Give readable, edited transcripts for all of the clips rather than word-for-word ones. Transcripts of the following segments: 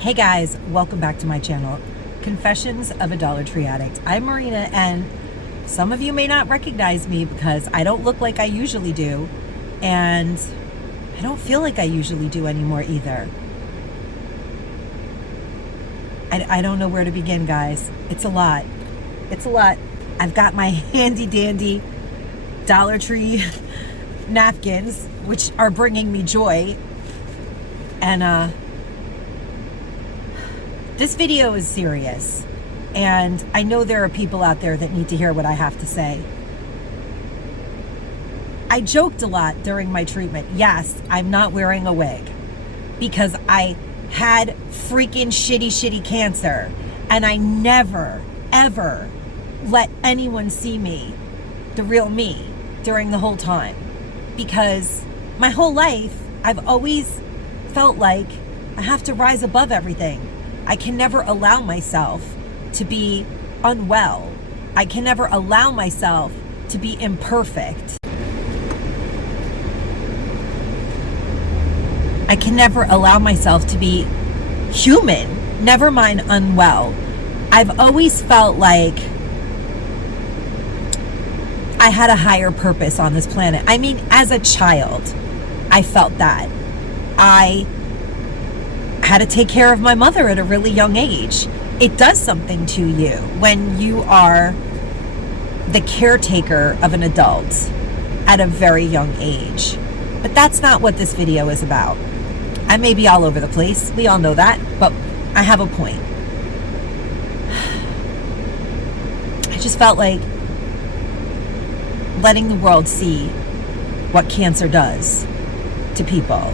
Hey guys, welcome back to my channel, Confessions of a Dollar Tree Addict. I'm Marina, and some of you may not recognize me because I don't look like I usually do, and I don't feel like I usually do anymore either. I don't know where to begin, guys. It's a lot. It's a lot. I've got my handy dandy Dollar Tree napkins, which are bringing me joy, and this video is serious, and I know there are people out there that need to hear what I have to say. I joked a lot during my treatment. Yes, I'm not wearing a wig because I had freaking shitty cancer, and I never, ever let anyone see me, the real me, during the whole time. Because my whole life, I've always felt like I have to rise above everything. I can never allow myself to be unwell. I can never allow myself to be imperfect. I can never allow myself to be human, never mind unwell. I've always felt like I had a higher purpose on this planet. I mean, as a child, I felt that. I had to take care of my mother at a really young age. It does something to you when you are the caretaker of an adult at a very young age. But that's not what this video is about. I may be all over the place. We all know that, but I have a point. I just felt like letting the world see what cancer does to people.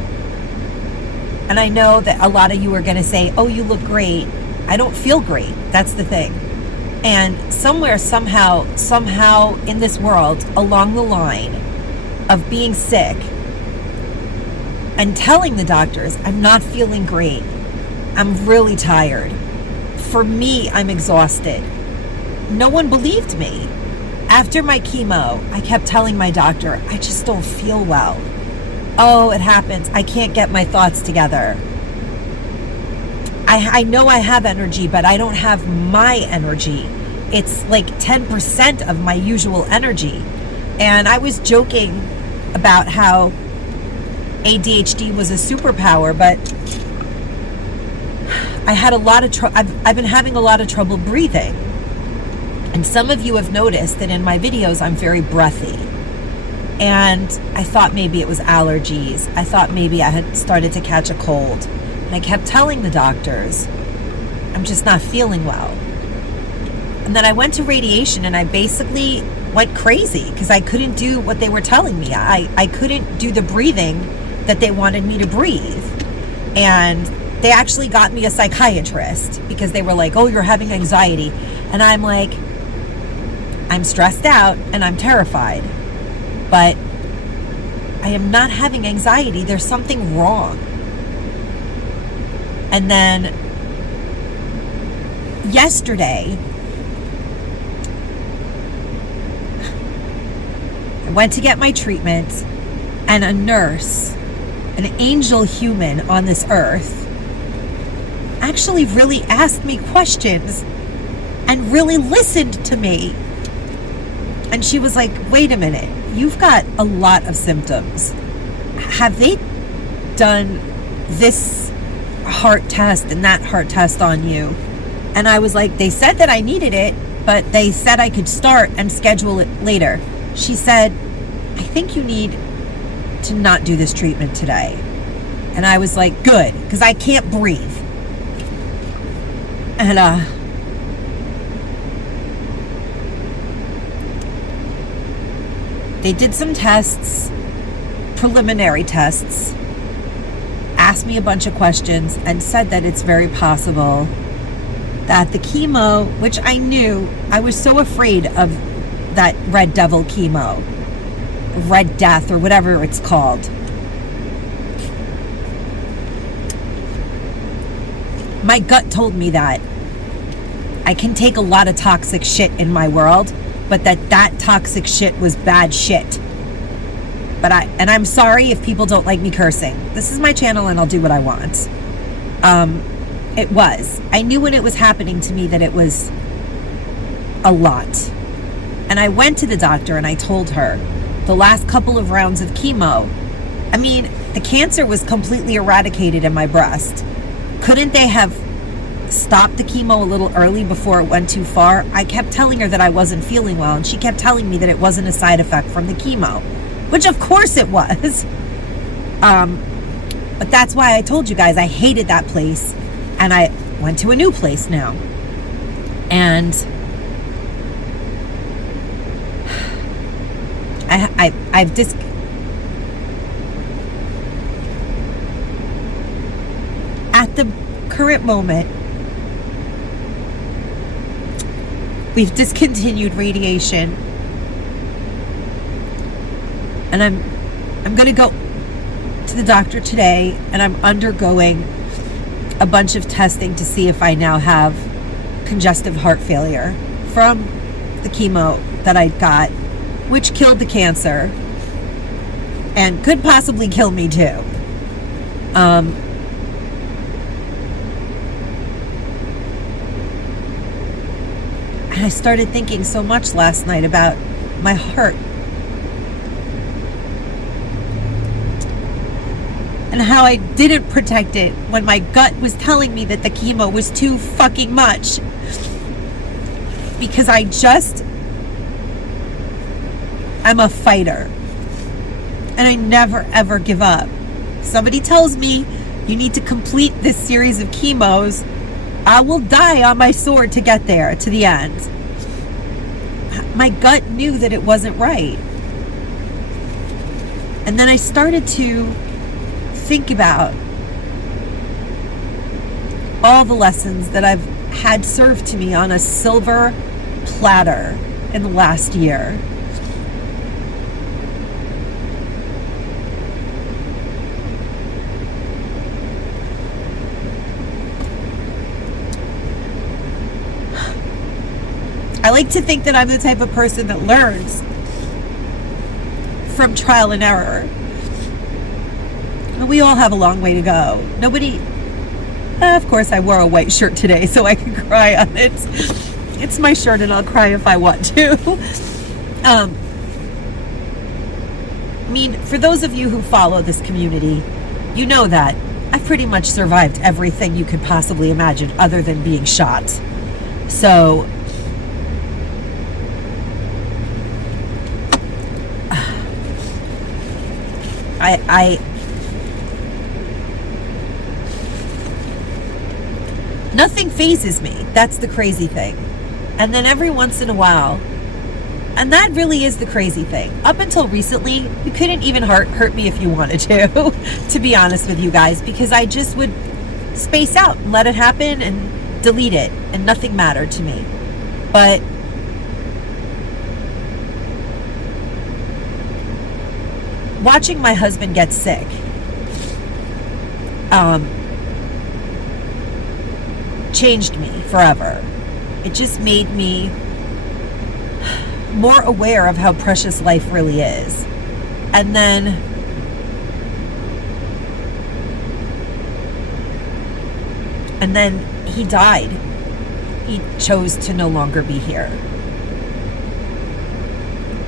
And I know that a lot of you are going to say, oh, you look great. I don't feel great. That's the thing. And somewhere, somehow in this world, along the line of being sick and telling the doctors, I'm not feeling great, I'm really tired. For me, I'm exhausted. No one believed me. After my chemo, I kept telling my doctor, I just don't feel well. Oh, it happens. I can't get my thoughts together. I know I have energy, but I don't have my energy. It's like 10% of my usual energy. And I was joking about how ADHD was a superpower, but I had a lot of trouble. I've been having a lot of trouble breathing. And some of you have noticed that in my videos, I'm very breathy. And I thought maybe it was allergies. I thought maybe I had started to catch a cold. And I kept telling the doctors, I'm just not feeling well. And then I went to radiation, and I basically went crazy because I couldn't do what they were telling me. I couldn't do the breathing that they wanted me to breathe. And they actually got me a psychiatrist because they were like, oh, you're having anxiety. And I'm like, I'm stressed out and I'm terrified. But I am not having anxiety. There's something wrong. And then yesterday, I went to get my treatment, and a nurse, an angel human on this earth, actually really asked me questions and really listened to me. And she was like, wait a minute, you've got a lot of symptoms. Have they done this heart test and that heart test on you? And I was like, they said that I needed it, but they said I could start and schedule it later. She said, I think you need to not do this treatment today. And I was like, good, because I can't breathe. And they did some tests, preliminary tests, asked me a bunch of questions, and said that it's very possible that the chemo, which I knew, I was so afraid of that red devil chemo, red death, or whatever it's called. My gut told me that I can take a lot of toxic shit in my world, but that toxic shit was bad shit. But I'm sorry if people don't like me cursing. This is my channel and I'll do what I want. It was. I knew when it was happening to me that it was a lot. And I went to the doctor and I told her the last couple of rounds of chemo, I mean, the cancer was completely eradicated in my breast. Couldn't they have stopped the chemo a little early before it went too far? I kept telling her that I wasn't feeling well, and she kept telling me that it wasn't a side effect from the chemo, which of course it was. But that's why I told you guys I hated that place, and I went to a new place now. And I've just at the current moment, we've discontinued radiation, and I'm going to go to the doctor today, and I'm undergoing a bunch of testing to see if I now have congestive heart failure from the chemo that I got, which killed the cancer and could possibly kill me too. And I started thinking so much last night about my heart and how I didn't protect it when my gut was telling me that the chemo was too fucking much, because I'm a fighter, and I never ever give up. Somebody tells me you need to complete this series of chemos, I will die on my sword to get there, to the end. My gut knew that it wasn't right. And then I started to think about all the lessons that I've had served to me on a silver platter in the last year. I like to think that I'm the type of person that learns from trial and error. We all have a long way to go. Nobody, of course I wore a white shirt today so I can cry on it. It's my shirt and I'll cry if I want to. I mean, for those of you who follow this community, you know that I've pretty much survived everything you could possibly imagine other than being shot. So nothing phases me. That's the crazy thing. And then every once in a while, and that really is the crazy thing. Up until recently, you couldn't even hurt me if you wanted to be honest with you guys, because I just would space out and let it happen and delete it, and nothing mattered to me. But watching my husband get sick, changed me forever. It just made me more aware of how precious life really is. And then he died. He chose to no longer be here.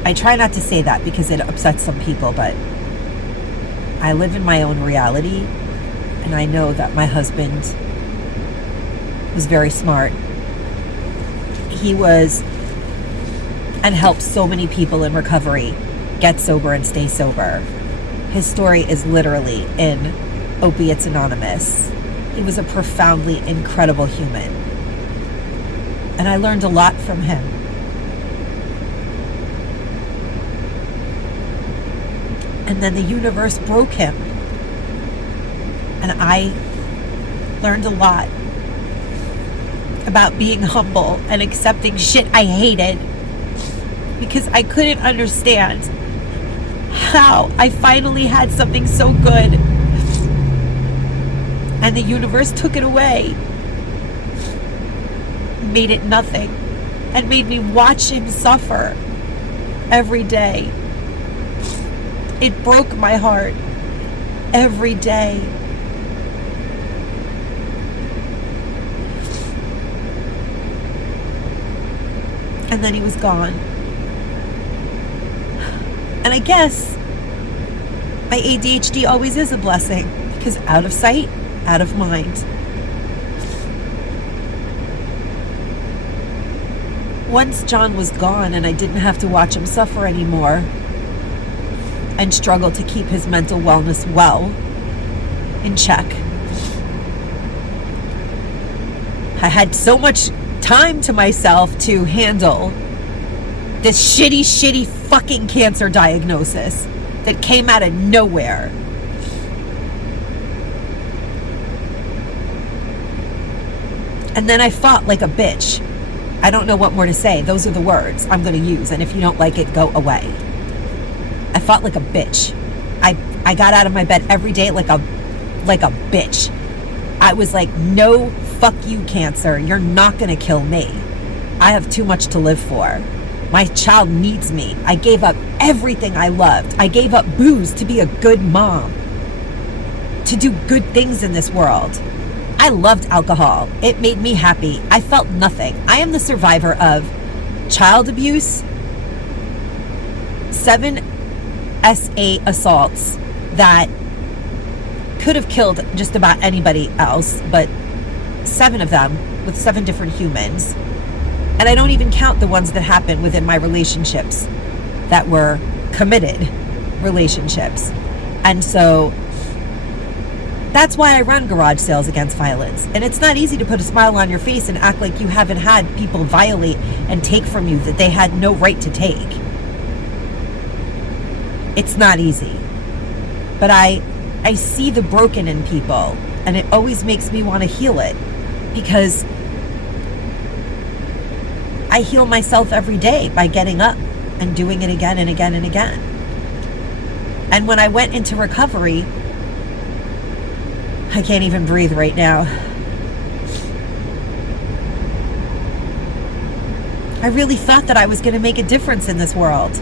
I try not to say that because it upsets some people, but I live in my own reality, and I know that my husband was very smart. He was and helped so many people in recovery get sober and stay sober. His story is literally in Opiates Anonymous. He was a profoundly incredible human, and I learned a lot from him. And then the universe broke him, and I learned a lot about being humble and accepting shit I hated, because I couldn't understand how I finally had something so good and the universe took it away, made it nothing, and made me watch him suffer every day. It broke my heart every day. And then he was gone. And I guess my ADHD always is a blessing, because out of sight, out of mind. Once John was gone and I didn't have to watch him suffer anymore and struggle to keep his mental wellness well in check, I had so much time to myself to handle this shitty fucking cancer diagnosis that came out of nowhere. And then I fought like a bitch. I don't know what more to say. Those are the words I'm going to use. And if you don't like it, go away. I fought like a bitch. I got out of my bed every day like a bitch. I was like, no, fuck you, cancer. You're not going to kill me. I have too much to live for. My child needs me. I gave up everything I loved. I gave up booze to be a good mom, to do good things in this world. I loved alcohol. It made me happy. I felt nothing. I am the survivor of child abuse, 7 SA assaults that could have killed just about anybody else, but 7 of them with 7 different humans. And I don't even count the ones that happened within my relationships that were committed relationships. And so that's why I run Garage Sales Against Violence. And it's not easy to put a smile on your face and act like you haven't had people violate and take from you that they had no right to take. It's not easy. But I see the broken in people, and it always makes me want to heal it, because I heal myself every day by getting up and doing it again and again and again. And when I went into recovery, I can't even breathe right now. I really thought that I was going to make a difference in this world.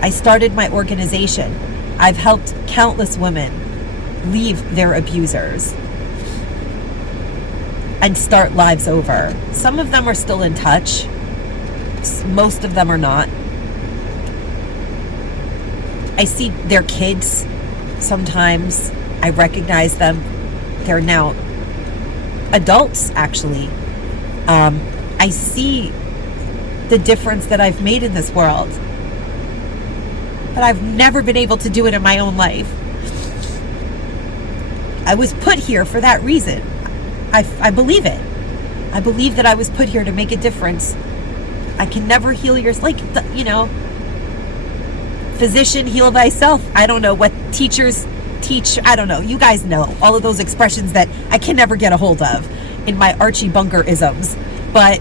I started my organization. I've helped countless women leave their abusers and start lives over. Some of them are still in touch. Most of them are not. I see their kids sometimes. I recognize them. They're now adults, actually. I see the difference that I've made in this world. But I've never been able to do it in my own life. I was put here for that reason. I believe it. I believe that I was put here to make a difference. I can never heal yours. Like, physician, heal thyself. I don't know what teachers teach. I don't know. You guys know all of those expressions that I can never get a hold of in my Archie Bunker isms. But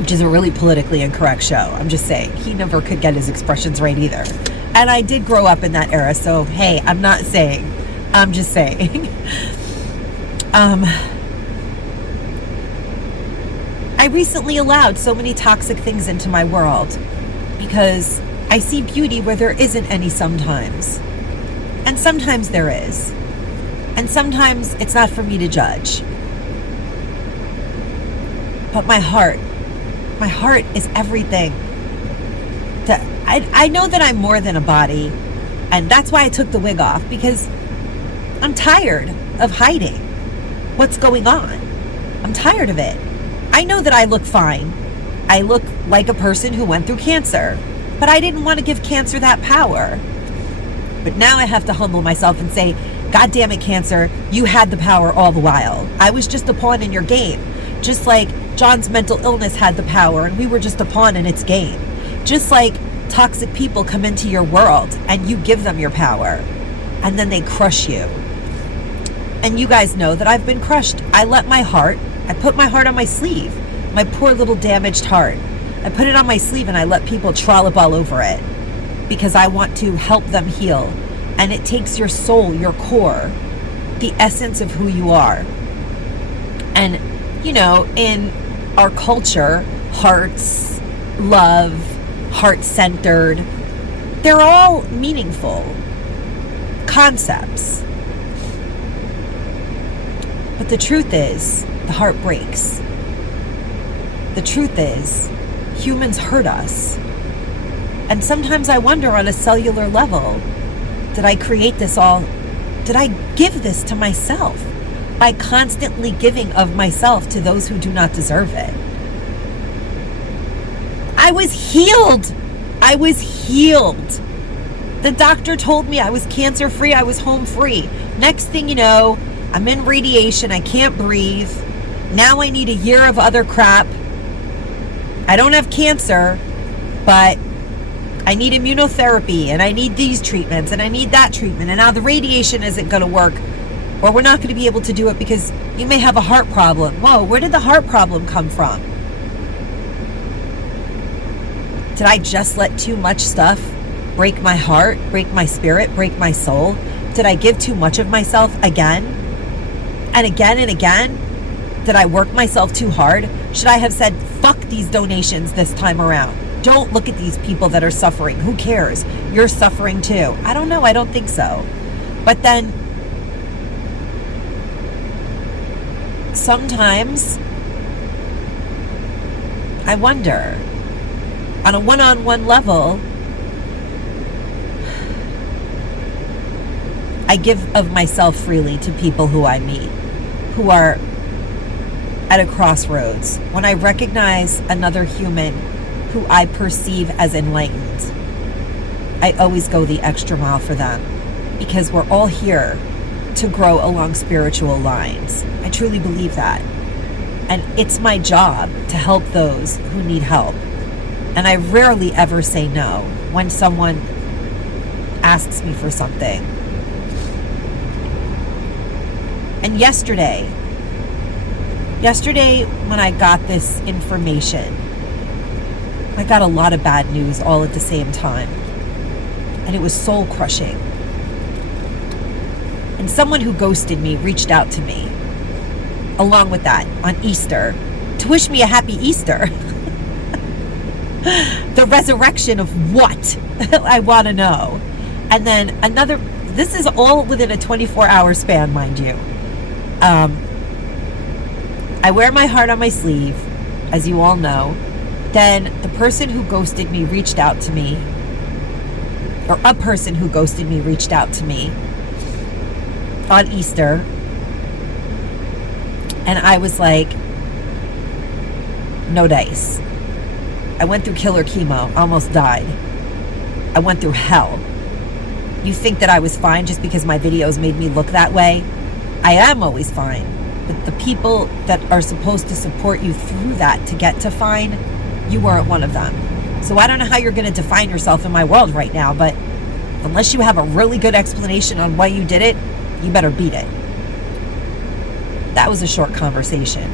which is a really politically incorrect show. I'm just saying, he never could get his expressions right either. And I did grow up in that era, so hey, I'm not saying, I'm just saying. I recently allowed so many toxic things into my world because I see beauty where there isn't any sometimes. And sometimes there is. And sometimes it's not for me to judge. But my heart is everything. I know that I'm more than a body, and that's why I took the wig off, because I'm tired of hiding what's going on. I'm tired of it. I know that I look fine. I look like a person who went through cancer, but I didn't want to give cancer that power. But now I have to humble myself and say, God damn it, cancer, you had the power all the while. I was just a pawn in your game. Just like John's mental illness had the power and we were just a pawn in its game. Just like toxic people come into your world and you give them your power and then they crush you. And you guys know that I've been crushed. I put my heart on my sleeve. My poor little damaged heart. I put it on my sleeve and I let people trollop all over it because I want to help them heal. And it takes your soul, your core, the essence of who you are. And, you know, in our culture, hearts, love, heart-centered, they're all meaningful concepts. But the truth is, the heart breaks. The truth is, humans hurt us. And sometimes I wonder on a cellular level, did I create this all? Did I give this to myself by constantly giving of myself to those who do not deserve it? I was healed. I was healed. The doctor told me I was cancer free. I was home free. Next thing you know, I'm in radiation. I can't breathe. Now I need a year of other crap. I don't have cancer, but I need immunotherapy, and I need these treatments, and I need that treatment, and now the radiation isn't going to work, or we're not going to be able to do it because you may have a heart problem. Whoa, where did the heart problem come from? Did I just let too much stuff break my heart, break my spirit, break my soul? Did I give too much of myself again and again and again? Did I work myself too hard? Should I have said, fuck these donations this time around? Don't look at these people that are suffering. Who cares? You're suffering too. I don't know. I don't think so. But then sometimes I wonder, on a one-on-one level, I give of myself freely to people who I meet, who are at a crossroads. When I recognize another human who I perceive as enlightened, I always go the extra mile for them, because we're all here to grow along spiritual lines. I truly believe that. And it's my job to help those who need help. And I rarely ever say no when someone asks me for something. And yesterday when I got this information, I got a lot of bad news all at the same time. And it was soul crushing. And someone who ghosted me reached out to me, along with that, on Easter, to wish me a happy Easter. The resurrection of what? I want to know. And then another, this is all within a 24-hour span, mind you. I wear my heart on my sleeve, as you all know. Then the person who ghosted me reached out to me, or a person who ghosted me reached out to me on Easter. And I was like, no dice. I went through killer chemo, almost died. I went through hell. You think that I was fine just because my videos made me look that way? I am always fine. But the people that are supposed to support you through that to get to fine, you weren't one of them. So I don't know how you're going to define yourself in my world right now, but unless you have a really good explanation on why you did it, you better beat it. That was a short conversation.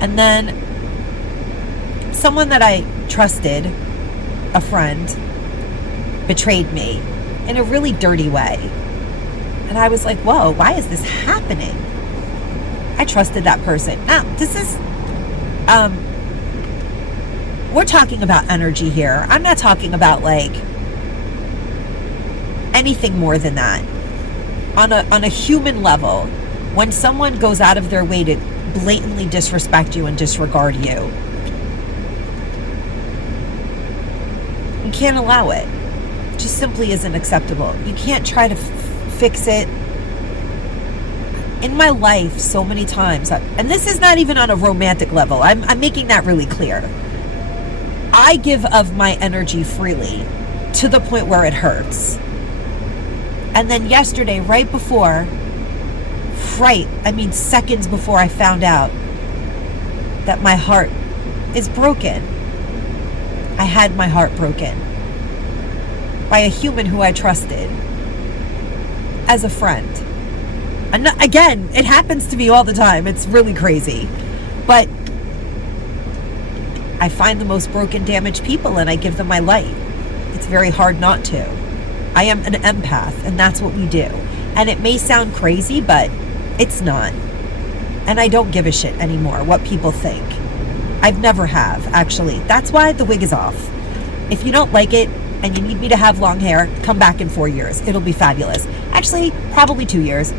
And then someone that I trusted, a friend, betrayed me in a really dirty way. And I was like, whoa, why is this happening? I trusted that person. Now, this is, we're talking about energy here. I'm not talking about like anything more than that. On a human level, when someone goes out of their way to blatantly disrespect you and disregard you, you can't allow it. It just simply isn't acceptable. You can't try to fix it. In my life, so many times, and this is not even on a romantic level, I'm making that really clear. I give of my energy freely to the point where it hurts. And then yesterday, seconds before I found out that my heart is broken. I had my heart broken by a human who I trusted as a friend. And again, it happens to me all the time. It's really crazy. But I find the most broken, damaged people and I give them my light. It's very hard not to. I am an empath, and that's what we do. And it may sound crazy, but it's not. And I don't give a shit anymore what people think. I've never have, actually. That's why the wig is off. If you don't like it and you need me to have long hair, come back in 4 years. It'll be fabulous. Actually, probably 2 years.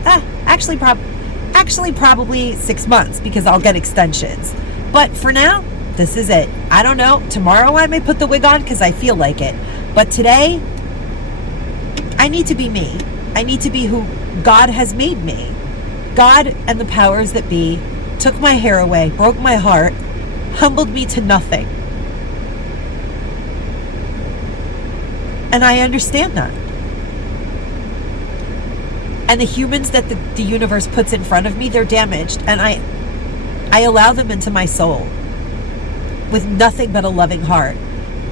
Actually, probably 6 months, because I'll get extensions. But for now, this is it. I don't know. Tomorrow I may put the wig on because I feel like it. But today, I need to be me. I need to be who God has made me. God and the powers that be took my hair away, broke my heart, humbled me to nothing. And I understand that. And the humans that the universe puts in front of me, they're damaged. And I allow them into my soul with nothing but a loving heart.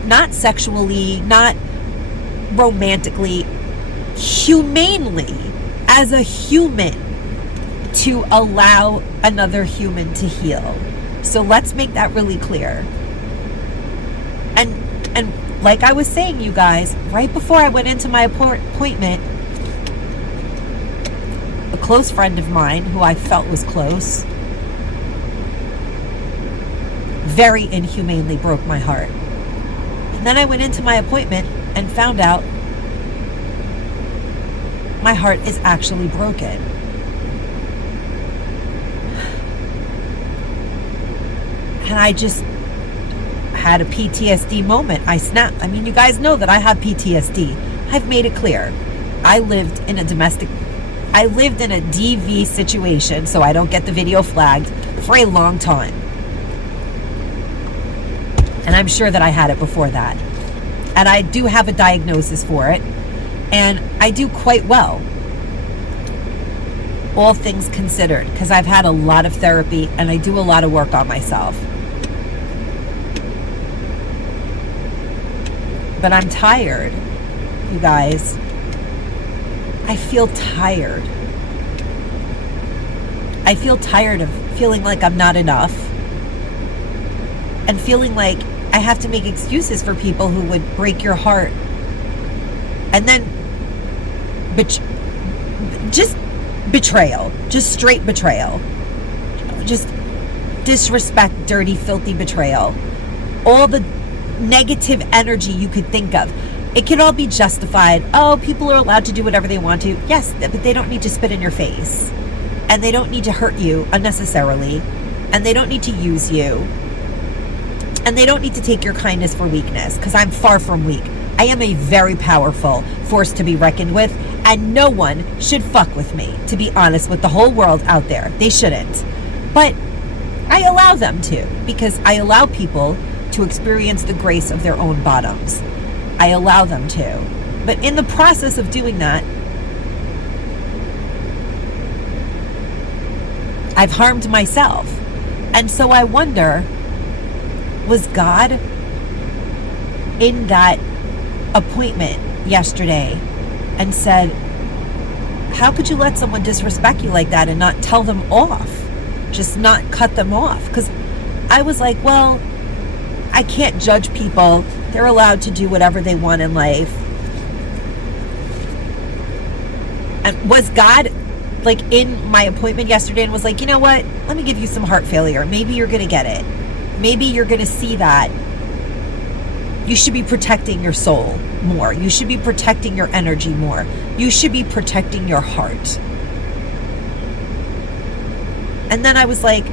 Not sexually, not romantically, humanely, as a human, to allow another human to heal. So let's make that really clear. And like I was saying, you guys, right before I went into my appointment, a close friend of mine who I felt was close very inhumanely broke my heart. And then I went into my appointment and found out my heart is actually broken. And I just had a PTSD moment. I snapped. I mean, you guys know that I have PTSD. I've made it clear. I lived in a DV situation, so I don't get the video flagged, for a long time. And I'm sure that I had it before that. And I do have a diagnosis for it. And I do quite well, all things considered, because I've had a lot of therapy and I do a lot of work on myself. But I'm tired, you guys. I feel tired. I feel tired of feeling like I'm not enough, and feeling like I have to make excuses for people who would break your heart. And then just betrayal, just straight betrayal, just disrespect, dirty, filthy betrayal. All the negative energy you could think of. It can all be justified. Oh, people are allowed to do whatever they want to. Yes, but they don't need to spit in your face. And they don't need to hurt you unnecessarily. And they don't need to use you. And they don't need to take your kindness for weakness, because I'm far from weak. I am a very powerful force to be reckoned with, and no one should fuck with me, to be honest, with the whole world out there. They shouldn't. But I allow them to, because I allow people to experience the grace of their own bottoms. I allow them to. But in the process of doing that, I've harmed myself. And so I wonder, was God in that appointment yesterday and said, how could you let someone disrespect you like that and not tell them off? Just not cut them off? Because I was like, well, I can't judge people. They're allowed to do whatever they want in life. And was God like in my appointment yesterday and was like, you know what? Let me give you some heart failure. Maybe you're going to get it. Maybe you're going to see that you should be protecting your soul more. You should be protecting your energy more. You should be protecting your heart. And then I was like,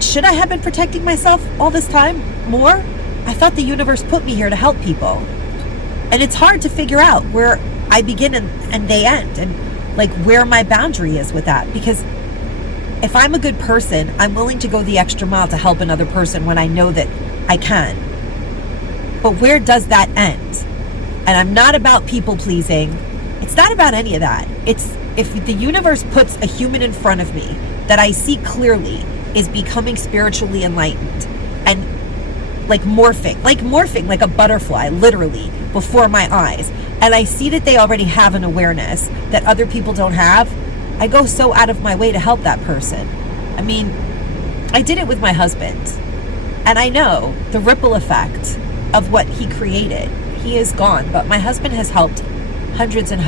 should I have been protecting myself all this time more? I thought the universe put me here to help people. And it's hard to figure out where I begin and they end, and like where my boundary is with that. Because if I'm a good person, I'm willing to go the extra mile to help another person when I know that I can. But where does that end? And I'm not about people pleasing. It's not about any of that. It's if the universe puts a human in front of me that I see clearly is becoming spiritually enlightened and like morphing like a butterfly, literally, before my eyes. And I see that they already have an awareness that other people don't have. I go so out of my way to help that person. I mean, I did it with my husband. And I know the ripple effect of what he created. He is gone, but my husband has helped hundreds and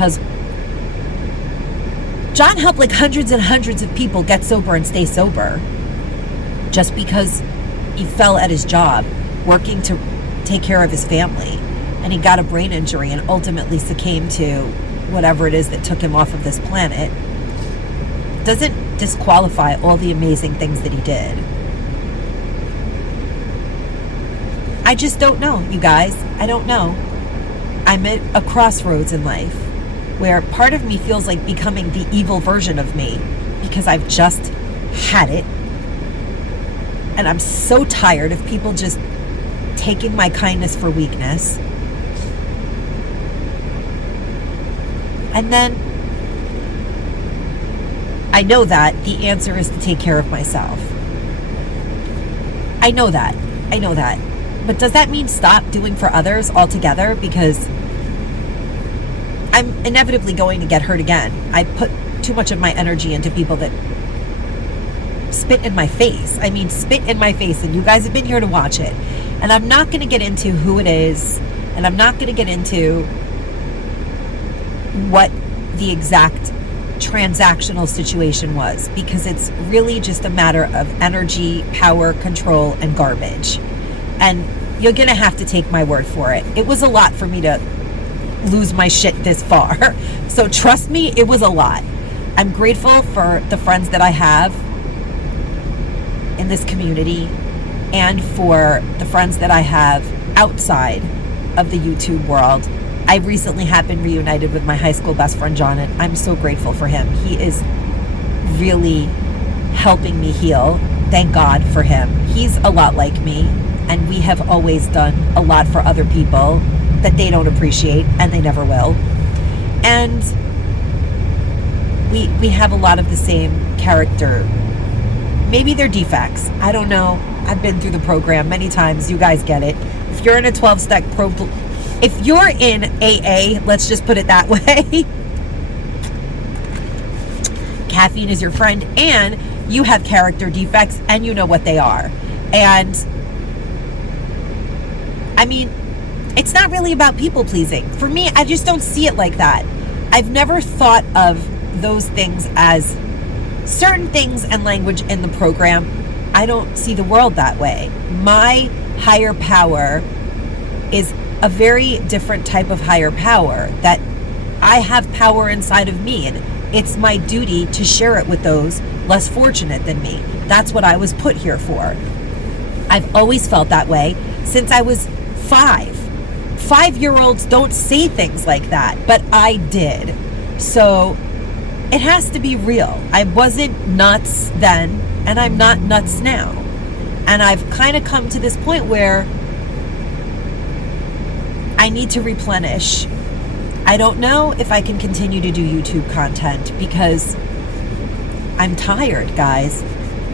John helped like hundreds and hundreds of people get sober and stay sober just because he fell at his job working to take care of his family, and he got a brain injury and ultimately succumbed to whatever it is that took him off of this planet. doesn't disqualify all the amazing things that he did. I just don't know, you guys. I don't know. I'm at a crossroads in life where part of me feels like becoming the evil version of me because I've just had it. And I'm so tired of people just taking my kindness for weakness. And then I know that the answer is to take care of myself. I know that. But does that mean stop doing for others altogether? Because I'm inevitably going to get hurt again. I put too much of my energy into people that spit in my face. I mean, spit in my face, and you guys have been here to watch it. And I'm not going to get into who it is, and I'm not going to get into what the exact transactional situation was, because it's really just a matter of energy, power, control, and garbage. And you're going to have to take my word for it. It was a lot for me to lose my shit this far. So trust me, it was a lot. I'm grateful for the friends that I have in this community and for the friends that I have outside of the YouTube world. I recently have been reunited with my high school best friend, John, and I'm so grateful for him. He is really helping me heal. Thank God for him. He's a lot like me, and we have always done a lot for other people that they don't appreciate, and they never will. And we have a lot of the same character. Maybe they're defects. I don't know. I've been through the program many times. You guys get it. If you're in a 12-step if you're in AA, let's just put it that way, caffeine is your friend, and you have character defects, and you know what they are. And I mean, it's not really about people pleasing. For me, I just don't see it like that. I've never thought of those things as certain things and language in the program. I don't see the world that way. My higher power is a very different type of higher power, that I have power inside of me, and it's my duty to share it with those less fortunate than me. That's what I was put here for. I've always felt that way since I was 5. 5-year-olds don't say things like that, but I did. So it has to be real. I wasn't nuts then, and I'm not nuts now. And I've kind of come to this point where I need to replenish. I don't know if I can continue to do YouTube content because I'm tired, guys.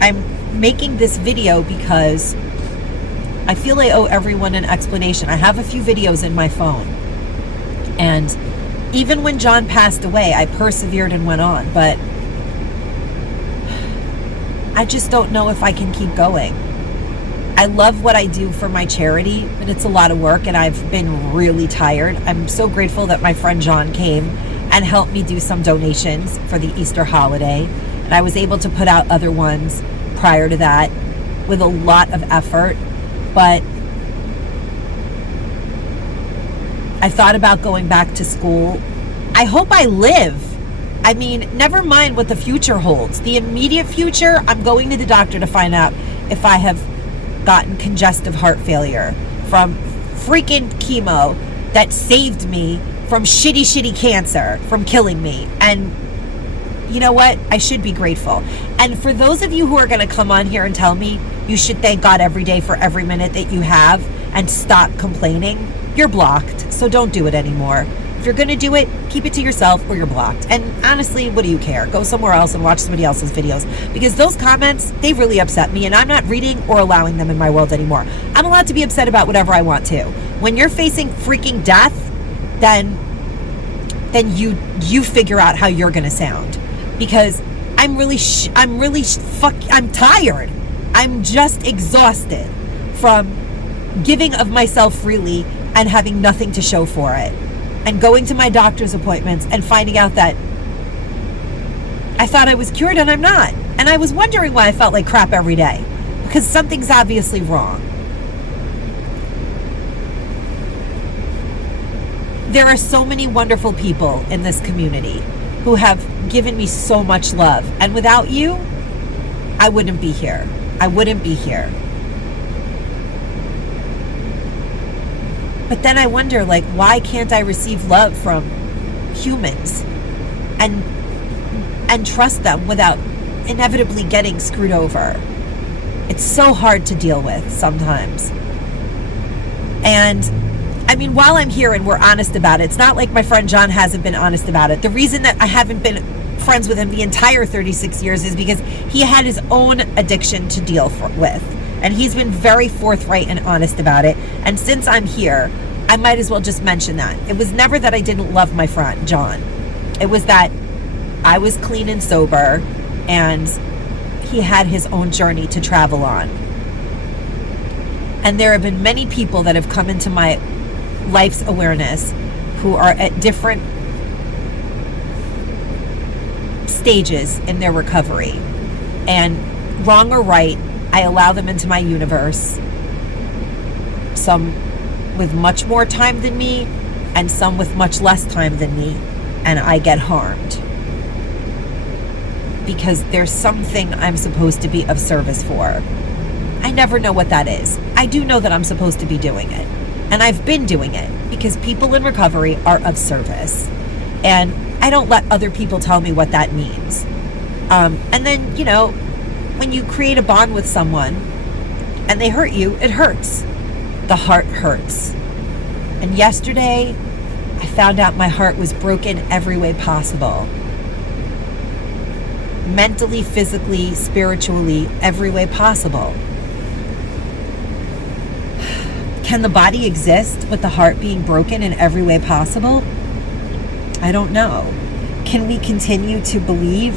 I'm making this video because I feel I owe everyone an explanation. I have a few videos in my phone. And even when John passed away, I persevered and went on. But I just don't know if I can keep going. I love what I do for my charity, but it's a lot of work, and I've been really tired. I'm so grateful that my friend John came and helped me do some donations for the Easter holiday. And I was able to put out other ones prior to that with a lot of effort. But I thought about going back to school. I hope I live. I mean, never mind what the future holds. The immediate future, I'm going to the doctor to find out if I have gotten congestive heart failure from freaking chemo that saved me from shitty cancer from killing me. And you know what? I should be grateful. And for those of you who are going to come on here and tell me you should thank God every day for every minute that you have and stop complaining, you're blocked. So don't do it anymore. If you're going to do it, keep it to yourself or you're blocked. And honestly, what do you care? Go somewhere else and watch somebody else's videos, because those comments, they really upset me, and I'm not reading or allowing them in my world anymore. I'm allowed to be upset about whatever I want to. When you're facing freaking death, then you figure out how you're going to sound, because I'm tired. I'm just exhausted from giving of myself freely and having nothing to show for it. And going to my doctor's appointments and finding out that I thought I was cured and I'm not. And I was wondering why I felt like crap every day, because something's obviously wrong. There are so many wonderful people in this community. who have given me so much love. And without you, I wouldn't be here. I wouldn't be here. But then I wonder, like, why can't I receive love from humans and trust them without inevitably getting screwed over? It's so hard to deal with sometimes. And I mean, while I'm here and we're honest about it, it's not like my friend John hasn't been honest about it. The reason that I haven't been friends with him the entire 36 years is because he had his own addiction to deal with. And he's been very forthright and honest about it. And since I'm here, I might as well just mention that. It was never that I didn't love my friend, John. It was that I was clean and sober, and he had his own journey to travel on. And there have been many people that have come into my life's awareness who are at different stages in their recovery. And wrong or right, I allow them into my universe. Some with much more time than me, and some with much less time than me, and I get harmed. Because there's something I'm supposed to be of service for. I never know what that is. I do know that I'm supposed to be doing it. And I've been doing it because people in recovery are of service. And I don't let other people tell me what that means. And then, you know, when you create a bond with someone and they hurt you, it hurts. The heart hurts. And yesterday, I found out my heart was broken every way possible. Mentally, physically, spiritually, every way possible. Can the body exist with the heart being broken in every way possible? I don't know. Can we continue to believe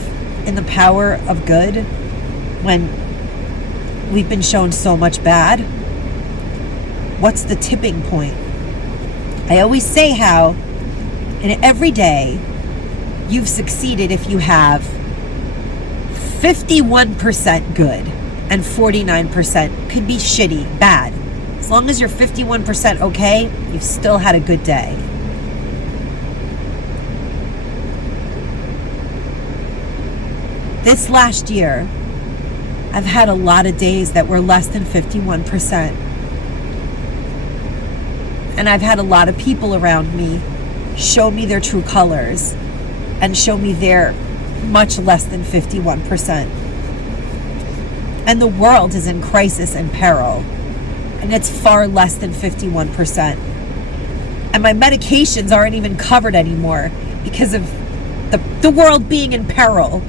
in the power of good when we've been shown so much bad? What's the tipping point? I always say how in every day you've succeeded if you have 51% good and 49% could be shitty, bad. As long as you're 51% okay, you've still had a good day. This last year, I've had a lot of days that were less than 51%. And I've had a lot of people around me show me their true colors and show me their much less than 51%. And the world is in crisis and peril. And it's far less than 51%. And my medications aren't even covered anymore because of the world being in peril.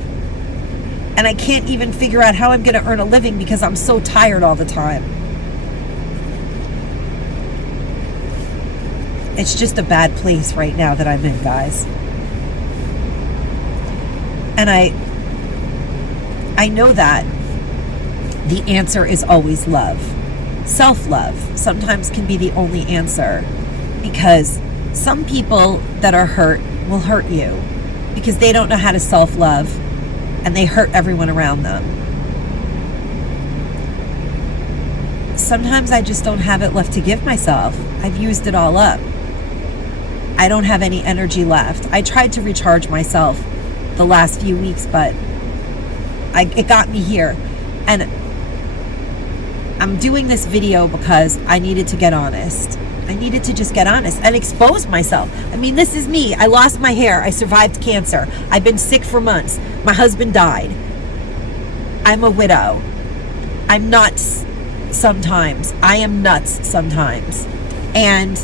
And I can't even figure out how I'm going to earn a living because I'm so tired all the time. It's just a bad place right now that I'm in, guys. And I know that the answer is always love. Self-love sometimes can be the only answer, because some people that are hurt will hurt you because they don't know how to self-love and they hurt everyone around them. Sometimes I just don't have it left to give myself. I've used it all up. I don't have any energy left. I tried to recharge myself the last few weeks, but it got me here. And I'm doing this video because I needed to get honest. I needed to just get honest and expose myself. I mean, this is me. I lost my hair. I survived cancer. I've been sick for months. My husband died. I'm a widow. I'm nuts sometimes. I am nuts sometimes. And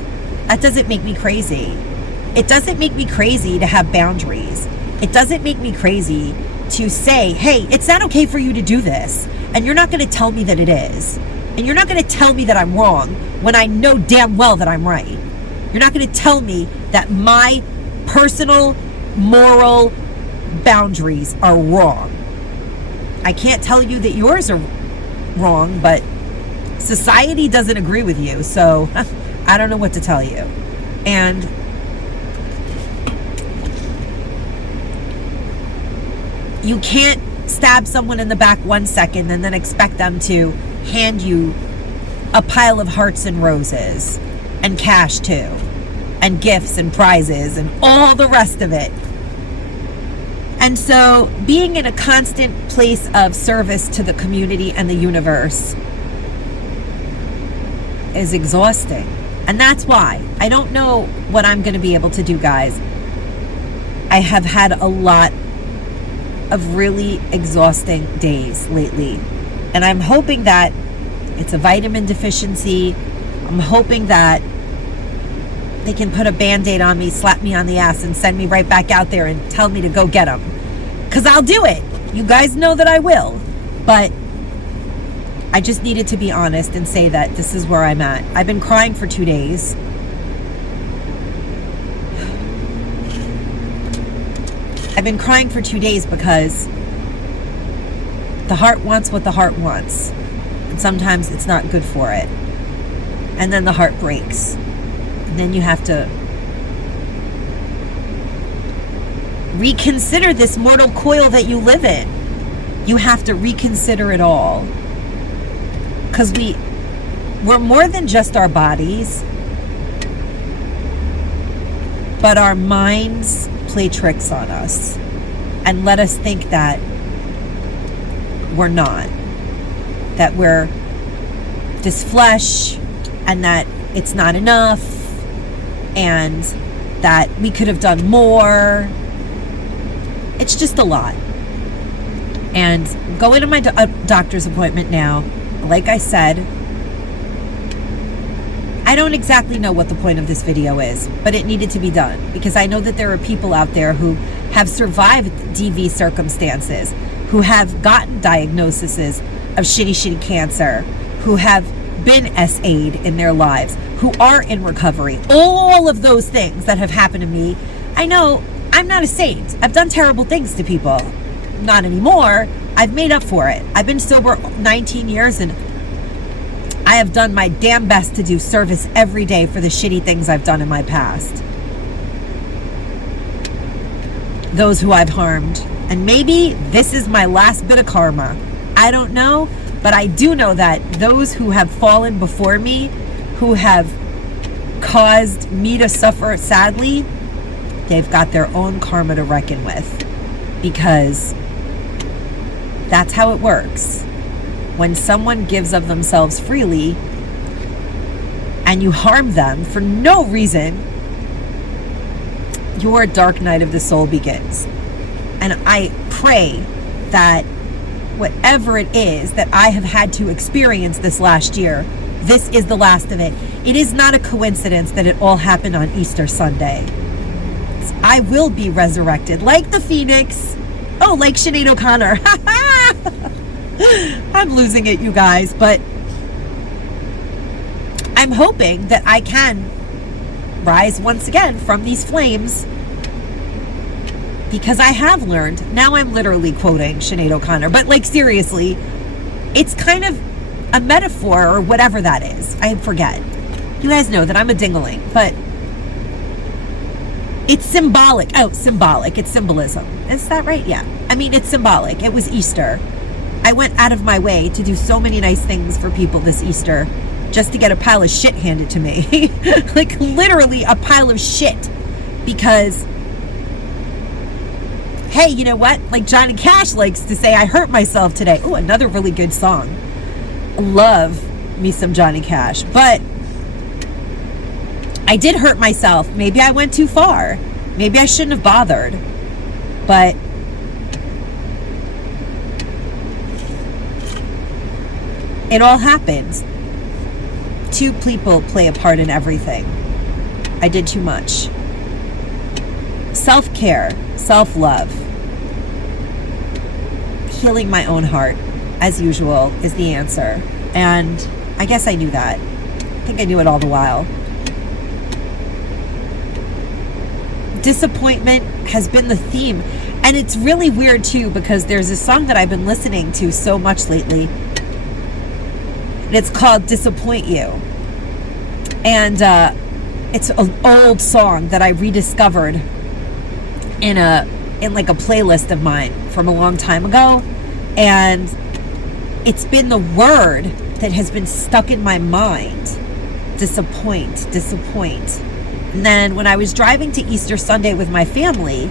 that doesn't make me crazy. It doesn't make me crazy to have boundaries. It doesn't make me crazy to say, hey, it's not okay for you to do this. And you're not going to tell me that it is. And you're not going to tell me that I'm wrong when I know damn well that I'm right. You're not going to tell me that my personal moral boundaries are wrong. I can't tell you that yours are wrong, but society doesn't agree with you. So I don't know what to tell you. And you can't stab someone in the back 1 second and then expect them to hand you a pile of hearts and roses and cash too, and gifts and prizes and all the rest of it. And so being in a constant place of service to the community and the universe is exhausting. And that's why I don't know what I'm going to be able to do, guys. I have had a lot of really exhausting days lately. And I'm hoping that it's a vitamin deficiency. I'm hoping that they can put a Band-Aid on me, slap me on the ass, and send me right back out there and tell me to go get them. Because I'll do it. You guys know that I will. But I just needed to be honest and say that this is where I'm at. I've been crying for 2 days. I've been crying for 2 days because the heart wants what the heart wants. And sometimes it's not good for it. And then the heart breaks. And then you have to reconsider this mortal coil that you live in. You have to reconsider it all. Because we're more than just our bodies. But our minds play tricks on us. And let us think that we're not. That we're this flesh. And that it's not enough. And that we could have done more. It's just a lot. And going to my doctor's appointment now, like I said, I don't exactly know what the point of this video is, but it needed to be done because I know that there are people out there who have survived DV circumstances, who have gotten diagnoses of shitty cancer, who have been SA'd in their lives, who are in recovery. All of those things that have happened to me, I know I'm not a saint. I've done terrible things to people. Not anymore. I've made up for it. I've been sober 19 years and I have done my damn best to do service every day for the shitty things I've done in my past. Those who I've harmed. And maybe this is my last bit of karma. I don't know, but I do know that those who have fallen before me, who have caused me to suffer sadly, they've got their own karma to reckon with, because that's how it works. When someone gives of themselves freely and you harm them for no reason, your dark night of the soul begins. And I pray that whatever it is that I have had to experience this last year, this is the last of it. It is not a coincidence that it all happened on Easter Sunday. I will be resurrected like the Phoenix. Oh, like Sinead O'Connor. I'm losing it, you guys, but I'm hoping that I can rise once again from these flames, because I have learned. Now I'm literally quoting Sinead O'Connor, but like seriously, it's kind of a metaphor or whatever that is. I forget. You guys know that I'm a dingling, but it's symbolic. Oh, symbolic. It's symbolism. Is that right? Yeah. I mean, it's symbolic. It was Easter. I went out of my way to do so many nice things for people this Easter just to get a pile of shit handed to me. Like literally a pile of shit. Because, hey, you know what? Like Johnny Cash likes to say, I hurt myself today. Oh, another really good song. Love me some Johnny Cash. But I did hurt myself. Maybe I went too far. Maybe I shouldn't have bothered. But it all happens. Two people play a part in everything. I did too much. Self-care, self-love, healing my own heart, as usual, is the answer. And I guess I knew that. I think I knew it all the while. Disappointment has been the theme. And it's really weird too, because there's a song that I've been listening to so much lately. And it's called Disappoint You. And it's an old song that I rediscovered in like a playlist of mine from a long time ago. And it's been the word that has been stuck in my mind. Disappoint. And then when I was driving to Easter Sunday with my family,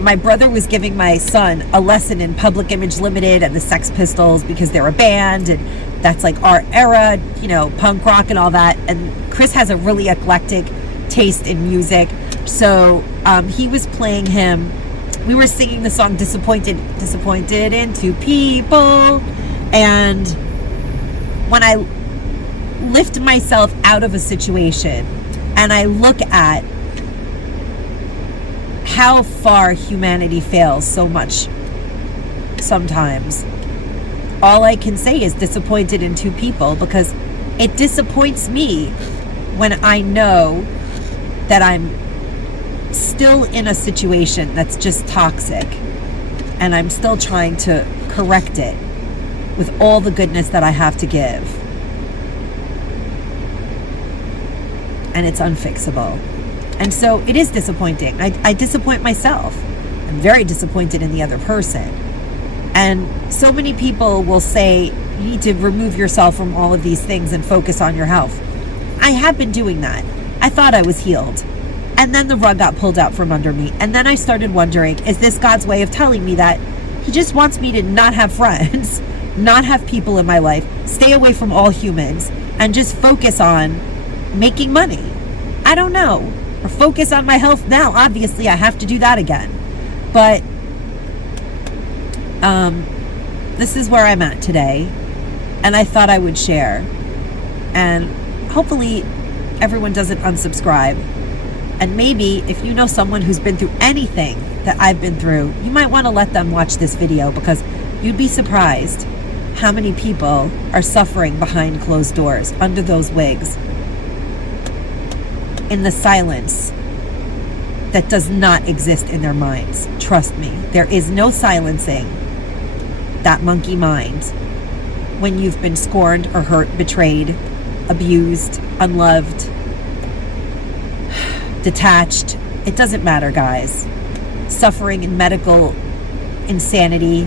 my brother was giving my son a lesson in Public Image Limited and the Sex Pistols because they're a band and that's like our era, you know, punk rock and all that. And Chris has a really eclectic taste in music. So he was playing him. We were singing the song Disappointed in Two People. And when I lift myself out of a situation and I look at how far humanity fails so much sometimes, all I can say is disappointed in two people, because it disappoints me when I know that I'm still in a situation that's just toxic and I'm still trying to correct it with all the goodness that I have to give. And it's unfixable. And so it is disappointing. I disappoint myself. I'm very disappointed in the other person. And so many people will say, you need to remove yourself from all of these things and focus on your health. I have been doing that. I thought I was healed. And then the rug got pulled out from under me. And then I started wondering, is this God's way of telling me that he just wants me to not have friends, not have people in my life, stay away from all humans, and just focus on making money? I don't know. Or focus on my health now. Obviously, I have to do that again. But this is where I'm at today. And I thought I would share. And hopefully everyone doesn't unsubscribe. And maybe if you know someone who's been through anything that I've been through, you might want to let them watch this video, because you'd be surprised how many people are suffering behind closed doors, under those wigs, in the silence that does not exist in their minds. Trust me, there is no silencing that monkey mind when you've been scorned or hurt, betrayed, abused, unloved, detached. It doesn't matter, guys. Suffering in medical insanity,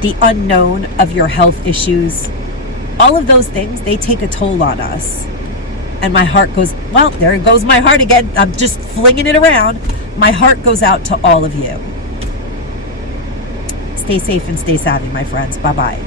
the unknown of your health issues, all of those things, they take a toll on us. And my heart goes, well, there goes my heart again. I'm just flinging it around. My heart goes out to all of you. Stay safe and stay savvy, my friends. Bye-bye.